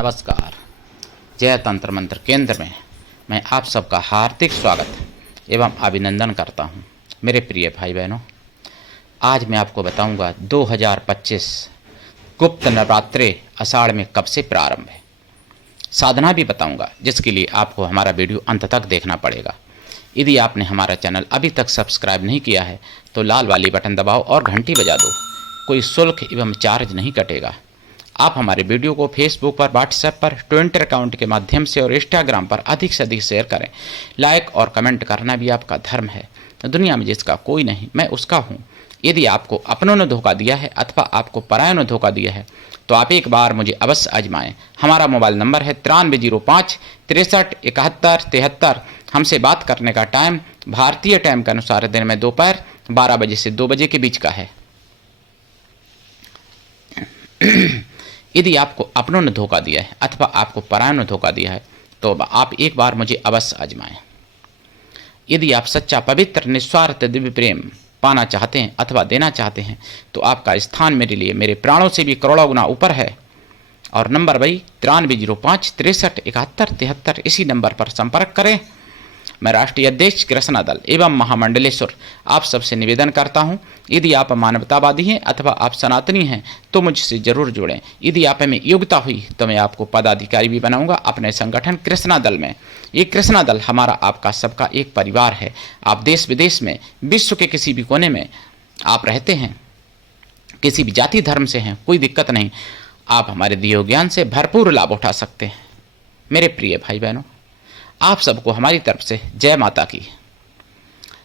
नमस्कार। जय तंत्र मंत्र केंद्र में मैं आप सबका हार्दिक स्वागत एवं अभिनंदन करता हूं। मेरे प्रिय भाई बहनों, आज मैं आपको बताऊंगा 2025 गुप्त नवरात्रे आषाढ़ में कब से प्रारंभ है। साधना भी बताऊंगा, जिसके लिए आपको हमारा वीडियो अंत तक देखना पड़ेगा। यदि आपने हमारा चैनल अभी तक सब्सक्राइब नहीं किया है तो लाल वाली बटन दबाओ और घंटी बजा दो। कोई शुल्क एवं चार्ज नहीं कटेगा। आप हमारे वीडियो को फेसबुक पर, व्हाट्सएप पर, ट्विटर अकाउंट के माध्यम से और इंस्टाग्राम पर अधिक से अधिक शेयर करें। लाइक और कमेंट करना भी आपका धर्म है। दुनिया में जिसका कोई नहीं, मैं उसका हूँ। यदि आपको अपनों ने धोखा दिया है अथवा आपको परायों ने धोखा दिया है तो आप एक बार मुझे अवश्य आजमाएं। हमारा मोबाइल नंबर है 9305 63 71 73। हमसे बात करने का टाइम भारतीय टाइम के अनुसार दिन में दोपहर 12 बजे से 2 बजे के बीच का है। यदि आपको अपनों ने धोखा दिया है अथवा आपको परायों ने धोखा दिया है तो आप एक बार मुझे अवश्य आजमाएं। यदि आप सच्चा, पवित्र, निस्वार्थ दिव्य प्रेम पाना चाहते हैं अथवा देना चाहते हैं तो आपका स्थान मेरे लिए मेरे प्राणों से भी करोड़ों गुना ऊपर है। और नंबर वही 9305 63 71 73। इसी नंबर पर संपर्क करें। मैं राष्ट्रीय अध्यक्ष कृष्णा दल एवं महामंडलेश्वर आप सबसे निवेदन करता हूं, यदि आप मानवतावादी हैं अथवा आप सनातनी हैं तो मुझसे जरूर जुड़ें। यदि आप में योग्यता हुई तो मैं आपको पदाधिकारी भी बनाऊंगा अपने संगठन कृष्णा दल में। ये कृष्णा दल हमारा, आपका, सबका एक परिवार है। आप देश विदेश में, विश्व के किसी भी कोने में आप रहते हैं, किसी भी जाति धर्म से हैं, कोई दिक्कत नहीं। आप हमारे दिए ज्ञान से भरपूर लाभ उठा सकते हैं। मेरे प्रिय भाई बहनों, आप सबको हमारी तरफ से जय माता की।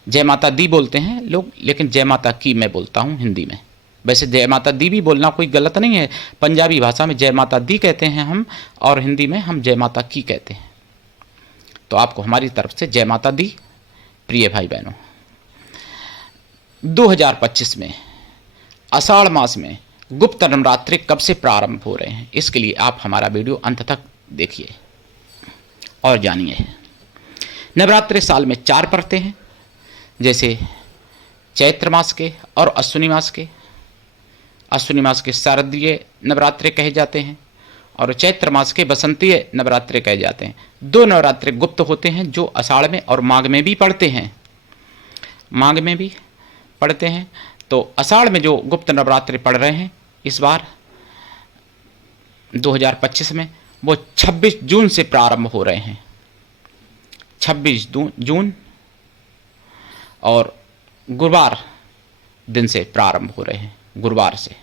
जय माता दी बोलते हैं लोग, लेकिन जय माता की मैं बोलता हूँ हिंदी में। वैसे जय माता दी भी बोलना कोई गलत नहीं है। पंजाबी भाषा में जय माता दी कहते हैं हम, और हिंदी में हम जय माता की कहते हैं। तो आपको हमारी तरफ से जय माता दी। प्रिय भाई बहनों, 2025 में आषाढ़ मास में गुप्त नवरात्रि कब से प्रारंभ हो रहे हैं, इसके लिए आप हमारा वीडियो अंत तक देखिए और जानिए। नवरात्रि साल में 4 पड़ते हैं, जैसे चैत्र मास के और अश्विनी मास के। अश्विनी मास के शारदीय नवरात्रे कहे जाते हैं और चैत्र मास के बसंतीय नवरात्रे कहे जाते हैं। 2 नवरात्रे गुप्त होते हैं जो आषाढ़ में और माघ में भी पड़ते हैं। माघ में भी पड़ते हैं। तो आषाढ़ में जो गुप्त नवरात्रे पड़ रहे हैं इस बार 2025 में, वो 26 जून से प्रारंभ हो रहे हैं। 26 जून और गुरुवार दिन से प्रारंभ हो रहे हैं, गुरुवार से।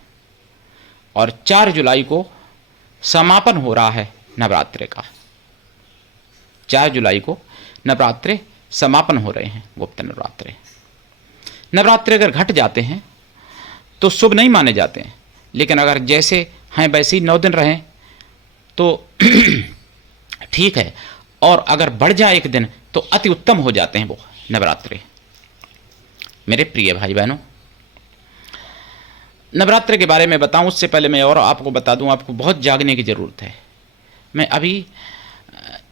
और 4 जुलाई को समापन हो रहा है नवरात्रे का। 4 जुलाई को नवरात्रे समापन हो रहे हैं, गुप्त नवरात्रे। नवरात्रे अगर घट जाते हैं तो शुभ नहीं माने जाते हैं, लेकिन अगर जैसे हैं वैसे ही 9 दिन रहें तो ठीक है। और अगर बढ़ जाए 1 दिन तो अति उत्तम हो जाते हैं वो नवरात्रे। मेरे प्रिय भाई बहनों, नवरात्रे के बारे में बताऊं उससे पहले मैं और आपको बता दूं, आपको बहुत जागने की ज़रूरत है। मैं अभी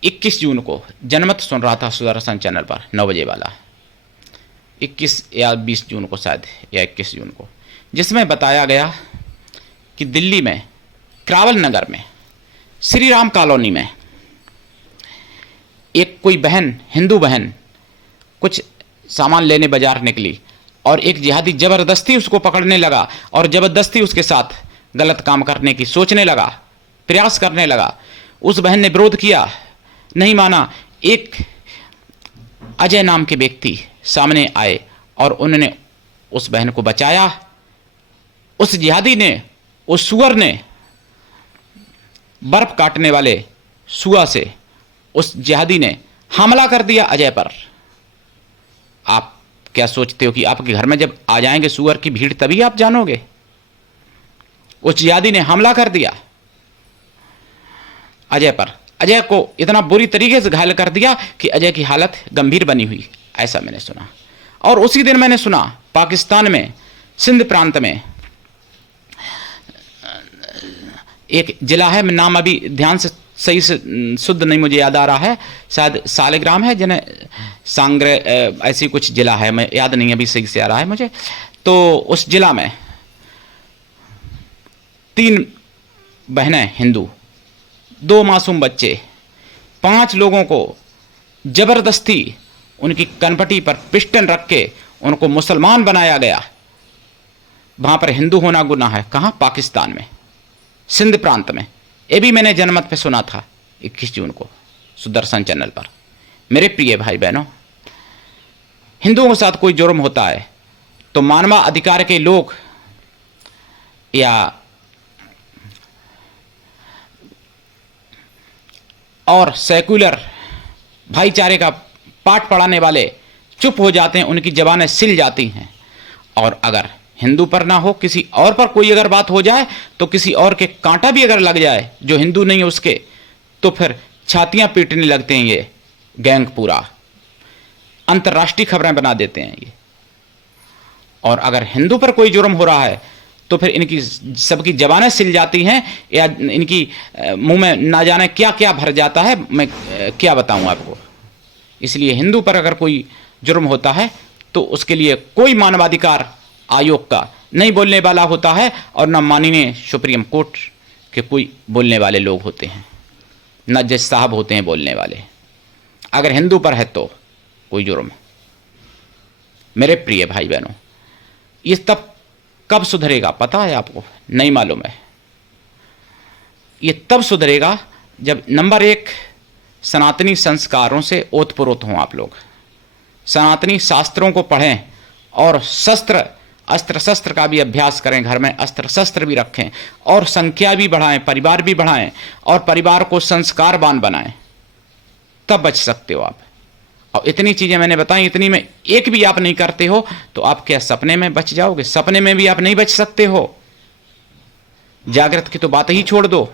21 जून को जनमत सुन रहा था सुदर्शन चैनल पर 9 बजे वाला, 21 या 20 जून को शायद, या 21 जून को, जिसमें बताया गया कि दिल्ली में क्रावल नगर में श्री राम कॉलोनी में एक कोई बहन, हिंदू बहन, कुछ सामान लेने बाजार निकली और एक जिहादी जबरदस्ती उसको पकड़ने लगा और जबरदस्ती उसके साथ गलत काम करने की सोचने लगा, प्रयास करने लगा। उस बहन ने विरोध किया, नहीं माना। एक अजय नाम के व्यक्ति सामने आए और उन्होंने उस बहन को बचाया। उस जिहादी ने, उस सुअर ने, बर्फ काटने वाले सुआ से उस जिहादी ने हमला कर दिया अजय पर। आप क्या सोचते हो कि आपके घर में जब आ जाएंगे सुअर की भीड़ तभी आप जानोगे? उस जिहादी ने हमला कर दिया अजय पर। अजय को इतना बुरी तरीके से घायल कर दिया कि अजय की हालत गंभीर बनी हुई, ऐसा मैंने सुना। और उसी दिन मैंने सुना पाकिस्तान में सिंध प्रांत में एक जिला है, मैं नाम अभी ध्यान से सही से शुद्ध नहीं मुझे याद आ रहा है, शायद सालिग्राम है, जिन्हें सांग्रे ऐसी कुछ जिला है, मैं याद नहीं अभी सही से आ रहा है मुझे। तो उस जिला में 3 बहनें हिंदू 2 मासूम बच्चे, 5 लोगों को जबरदस्ती उनकी कनपटी पर पिस्टन रख के उनको मुसलमान बनाया गया। वहां पर हिंदू होना गुनाह है। कहां? पाकिस्तान में, सिंध प्रांत में। ये भी मैंने जनमत पे सुना था 21 जून को सुदर्शन चैनल पर। मेरे प्रिय भाई बहनों, हिंदुओं के साथ कोई जुर्म होता है तो मानवाधिकार के लोग या और सेक्युलर भाईचारे का पाठ पढ़ाने वाले चुप हो जाते हैं, उनकी जबानें सिल जाती हैं। और अगर हिंदू पर ना हो, किसी और पर कोई अगर बात हो जाए तो किसी और के कांटा भी अगर लग जाए जो हिंदू नहीं है उसके, तो फिर छातियां पीटने लगते हैं ये गैंग, पूरा अंतर्राष्ट्रीय खबरें बना देते हैं ये। और अगर हिंदू पर कोई जुर्म हो रहा है तो फिर इनकी सबकी जबानें सिल जाती हैं, या इनकी मुंह में ना जाने क्या क्या भर जाता है, मैं क्या बताऊं आपको। इसलिए हिंदू पर अगर कोई जुर्म होता है तो उसके लिए कोई मानवाधिकार आयोग का नहीं बोलने वाला होता है, और न माननीय सुप्रीम कोर्ट के कोई बोलने वाले लोग होते हैं, न जज साहब होते हैं बोलने वाले। अगर हिंदू पर है तो कोई जुर्म। मेरे प्रिय भाई बहनों, ये तब कब सुधरेगा पता है आपको? नहीं मालूम है। ये तब सुधरेगा जब नंबर 1 सनातनी संस्कारों से ओतप्रोत हों आप लोग, सनातनी शास्त्रों को पढ़ें और अस्त्र शस्त्र का भी अभ्यास करें, घर में अस्त्र शस्त्र भी रखें और संख्या भी बढ़ाएं, परिवार भी बढ़ाएं और परिवार को संस्कारवान बनाएं, तब बच सकते हो आप। और इतनी चीजें मैंने बताई, इतनी में एक भी आप नहीं करते हो तो आप क्या सपने में बच जाओगे? सपने में भी आप नहीं बच सकते हो। जागृत की तो बात ही छोड़ दो।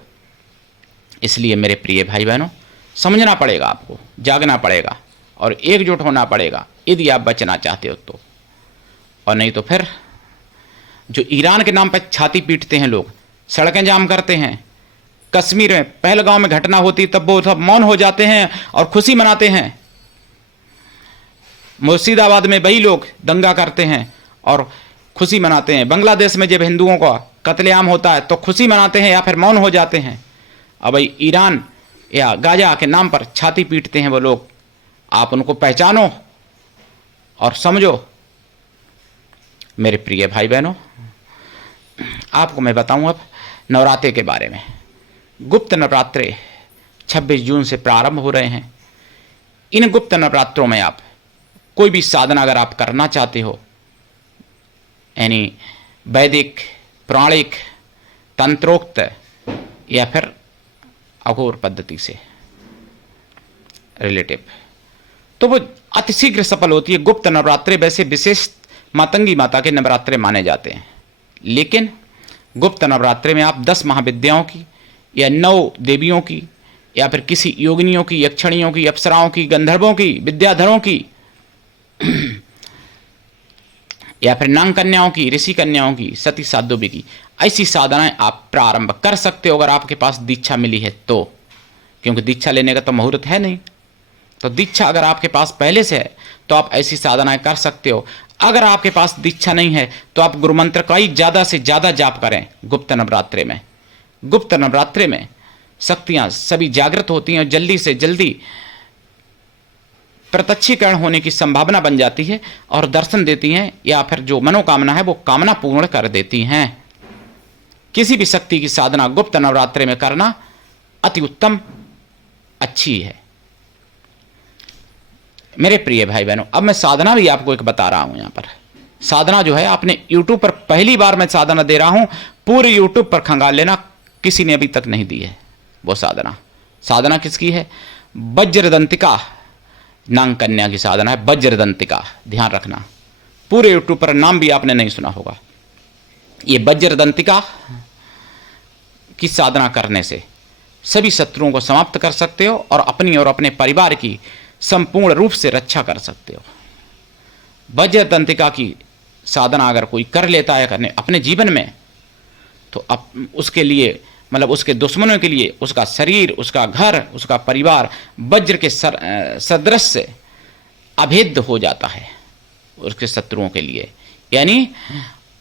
इसलिए मेरे प्रिय भाई बहनों, समझना पड़ेगा, आपको जागना पड़ेगा और एकजुट होना पड़ेगा यदि आप बचना चाहते हो तो। और नहीं तो फिर जो ईरान के नाम पर छाती पीटते हैं लोग, सड़कें जाम करते हैं, कश्मीर में पहलगांव में घटना होती तब वो सब मौन हो जाते हैं और खुशी मनाते हैं। मुर्शिदाबाद में वही लोग दंगा करते हैं और खुशी मनाते हैं। बांग्लादेश में जब हिंदुओं का कत्लेआम होता है तो खुशी मनाते हैं या फिर मौन हो जाते हैं। अब भाई ईरान या गाजा के नाम पर छाती पीटते हैं वो लोग, आप उनको पहचानो और समझो। मेरे प्रिय भाई बहनों, आपको मैं बताऊं अब नवरात्रे के बारे में। गुप्त नवरात्रे 26 जून से प्रारंभ हो रहे हैं। इन गुप्त नवरात्रों में आप कोई भी साधना अगर आप करना चाहते हो, यानी वैदिक, पौराणिक, तंत्रोक्त या फिर अघोर पद्धति से रिलेटिव, तो वो अतिशीघ्र सफल होती है। गुप्त नवरात्रे वैसे विशेष मातंगी माता के नवरात्रे माने जाते हैं, लेकिन गुप्त नवरात्रे में आप 10 महाविद्याओं की या 9 देवियों की या फिर किसी योगिनियों की, यक्षणियों की, अप्सराओं की, गंधर्वों की, विद्याधरों की या फिर नांग कन्याओं की, ऋषि कन्याओं की, सती साध्वी की, ऐसी साधनाएं आप प्रारंभ कर सकते हो अगर आपके पास दीक्षा मिली है तो। क्योंकि दीक्षा लेने का तो मुहूर्त है नहीं, तो दीक्षा अगर आपके पास पहले से है तो आप ऐसी साधनाएं कर सकते हो। अगर आपके पास दीक्षा नहीं है तो आप गुरु मंत्र का ही ज़्यादा से ज़्यादा जाप करें गुप्त नवरात्रे में। गुप्त नवरात्रे में शक्तियां सभी जागृत होती हैं और जल्दी से जल्दी प्रत्यक्षीकरण होने की संभावना बन जाती है और दर्शन देती हैं, या फिर जो मनोकामना है वो कामना पूर्ण कर देती हैं। किसी भी शक्ति की साधना गुप्त नवरात्रे में करना अति उत्तम, अच्छी है। मेरे प्रिय भाई बहनों, अब मैं साधना भी आपको एक बता रहा हूं। यहां पर साधना जो है आपने YouTube पर पहली बार मैं साधना दे रहा हूं, पूरे YouTube पर खंगाल लेना, किसी ने अभी तक नहीं दी है वो साधना। साधना किसकी है? वज्रदंतिका नांग कन्या की साधना है, वज्रदंतिका। ध्यान रखना, पूरे YouTube पर नाम भी आपने नहीं सुना होगा। ये वज्रदंतिका की साधना करने से सभी शत्रुओं को समाप्त कर सकते हो और अपनी और अपने परिवार की संपूर्ण रूप से रक्षा कर सकते हो। वज्रदंतिका की साधना अगर कोई कर लेता है करने अपने जीवन में, तो उसके लिए मतलब उसके दुश्मनों के लिए उसका शरीर, उसका घर, उसका परिवार वज्र के सदृश से अभेद्य हो जाता है उसके शत्रुओं के लिए। यानी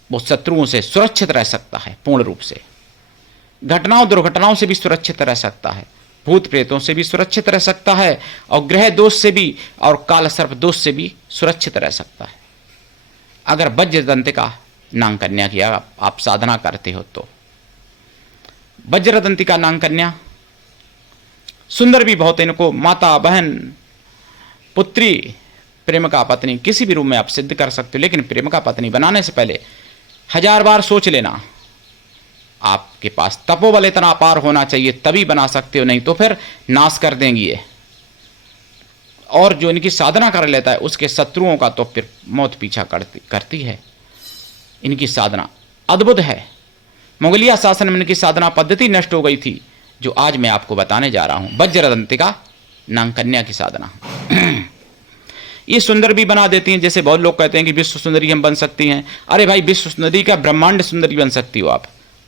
वो शत्रुओं से सुरक्षित रह सकता है, पूर्ण रूप से घटनाओं दुर्घटनाओं से भी सुरक्षित रह सकता है। भूत प्रेतों से भी सुरक्षित रह सकता है और ग्रह दोष से भी और काल सर्प दोष से भी सुरक्षित रह सकता है। अगर वज्रदंतिका नाग कन्या की आप साधना करते हो तो वज्रदंतिका नाग कन्या सुंदर भी बहुत है। इनको माता, बहन, पुत्री, प्रेमिका, पत्नी किसी भी रूप में आप सिद्ध कर सकते हो, लेकिन प्रेमिका पत्नी बनाने से पहले 1000 बार सोच लेना। आपके पास तपोबल इतना अपार होना चाहिए तभी बना सकते हो, नहीं तो फिर नाश कर देंगी ये। और जो इनकी साधना कर लेता है उसके शत्रुओं का तो फिर मौत पीछा करती है। इनकी साधना अद्भुत है। मुगलिया शासन में इनकी साधना पद्धति नष्ट हो गई थी, जो आज मैं आपको बताने जा रहा हूं। वज्रदंतिका नाग कन्या की साधना ये सुंदर भी बना देती हैं। जैसे बहुत लोग कहते हैं कि विश्व सुंदरी हम बन सकती हैं। अरे भाई, विश्व सुंदरी का ब्रह्मांड सुंदरी बन सकती हो आप,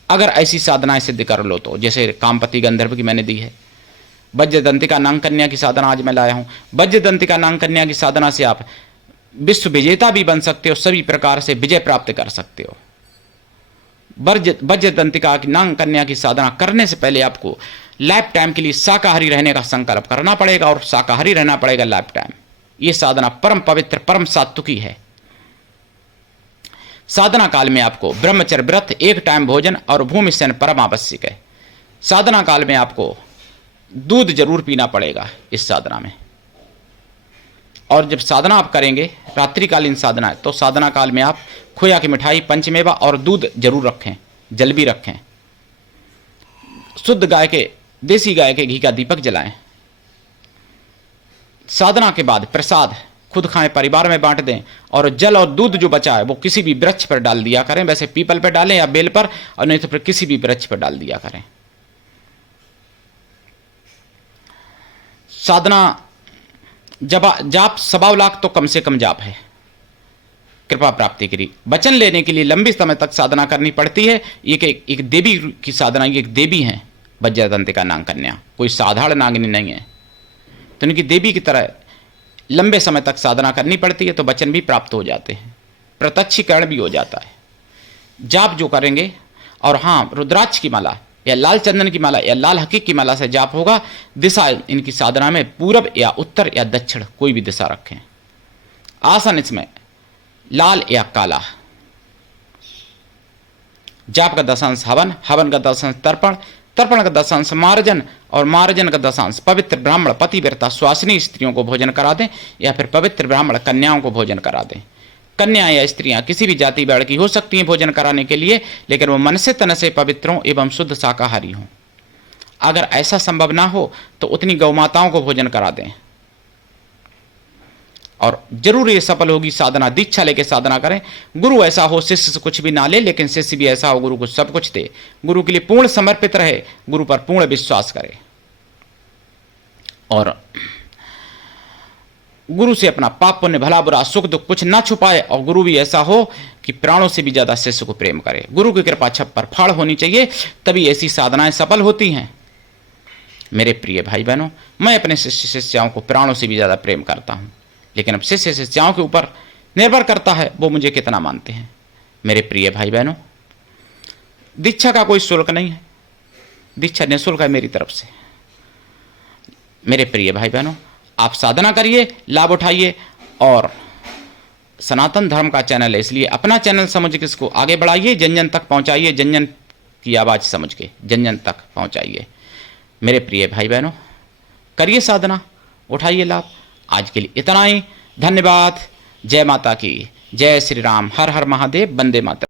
अगर ऐसी साधनाएं सिद्ध कर लो तो। जैसे कामपति गंधर्व की मैंने दी है। वज्रदंतिका नाग कन्या की साधना आज मैं लाया हूं। वज्रदंतिका नाग कन्या की साधना से आप विश्व विजेता भी बन सकते हो, सभी प्रकार से विजय प्राप्त कर सकते हो। वज्रदंतिका की नाग कन्या की साधना करने से पहले आपको लाइफ टाइम के लिए शाकाहारी रहने का संकल्प करना पड़ेगा, और शाकाहारी रहना पड़ेगा लाइफ टाइम। यह साधना परम पवित्र, परम सात्विकी है। साधना काल में आपको ब्रह्मचर्य व्रत, 1 टाइम भोजन और भूमि शयन परम आवश्यक है। साधना काल में आपको दूध जरूर पीना पड़ेगा इस साधना में। और जब साधना आप करेंगे, रात्रिकालीन साधना है, तो साधना काल में आप खोया की मिठाई, पंचमेवा और दूध जरूर रखें, जल भी रखें। शुद्ध गाय के, देसी गाय के घी का दीपक जलाएं। साधना के बाद प्रसाद खुद खाएं, परिवार में बांट दें, और जल और दूध जो बचा है वो किसी भी वृक्ष पर डाल दिया करें। वैसे पीपल पर डालें या बेल पर, और नहीं तो फिर किसी भी वृक्ष पर डाल दिया करें। साधना जाप 1.25 लाख तो कम से कम जाप है कृपा प्राप्ति के लिए। वचन लेने के लिए लंबे समय तक साधना करनी पड़ती है। एक देवी की साधना, ये एक देवी है वज्रदंतिका नाग कन्या, कोई साधारण नागिनी नहीं है। तो इनकी देवी की तरह लंबे समय तक साधना करनी पड़ती है, तो वचन भी प्राप्त हो जाते हैं, प्रत्यक्षीकरण भी हो जाता है। जाप जो करेंगे, और हाँ, रुद्राक्ष की माला या लाल चंदन की माला या लाल हकीक की माला से जाप होगा। दिशा इनकी साधना में पूरब या उत्तर या दक्षिण कोई भी दिशा रखें। आसन इसमें लाल या काला। जाप का दशांश हवन, हवन का दशांश तर्पण, तर्पण का दशांश मार्जन, और मार्जन का दशांश पवित्र ब्राह्मण पतिव्रता स्वासिनी स्त्रियों को भोजन करा दें, या फिर पवित्र ब्राह्मण कन्याओं को भोजन करा दें। कन्या या स्त्रियां किसी भी जाति वर्ण की हो सकती हैं भोजन कराने के लिए, लेकिन वो मन से तन से पवित्र हों एवं शुद्ध शाकाहारी हों। अगर ऐसा संभव ना हो तो उतनी गौमाताओं को भोजन करा दें। और जरूर ये सफल होगी साधना। दीक्षा लेके साधना करें। गुरु ऐसा हो शिष्य से कुछ भी ना ले, लेकिन शिष्य भी ऐसा हो गुरु को सब कुछ दे, गुरु के लिए पूर्ण समर्पित रहे, गुरु पर पूर्ण विश्वास करे, और गुरु से अपना पाप पुण्य, भला बुरा, सुख दुख कुछ ना छुपाए, और गुरु भी ऐसा हो कि प्राणों से भी ज्यादा शिष्य को प्रेम करे। गुरु की कृपा छप्पर फाड़ होनी चाहिए, तभी ऐसी साधनाएं सफल होती हैं। मेरे प्रिय भाई बहनों, मैं अपने शिष्य शिष्याओं को प्राणों से भी ज्यादा प्रेम करता हूं, लेकिन अब शिष्य शिष्याओं के ऊपर निर्भर करता है वो मुझे कितना मानते हैं। मेरे प्रिय भाई बहनों, दीक्षा का कोई शुल्क नहीं है, दीक्षा निःशुल्क है मेरी तरफ से। मेरे प्रिय भाई बहनों, आप साधना करिए, लाभ उठाइए, और सनातन धर्म का चैनल है, इसलिए अपना चैनल समझ के इसको आगे बढ़ाइए, जन जन तक पहुंचाइए, जन जन की आवाज़ समझ के जन जन तक पहुंचाइए। मेरे प्रिय भाई बहनों, करिए साधना, उठाइए लाभ। आज के लिए इतना ही। धन्यवाद। जय माता की, जय श्री राम, हर हर महादेव, वंदे मातरम।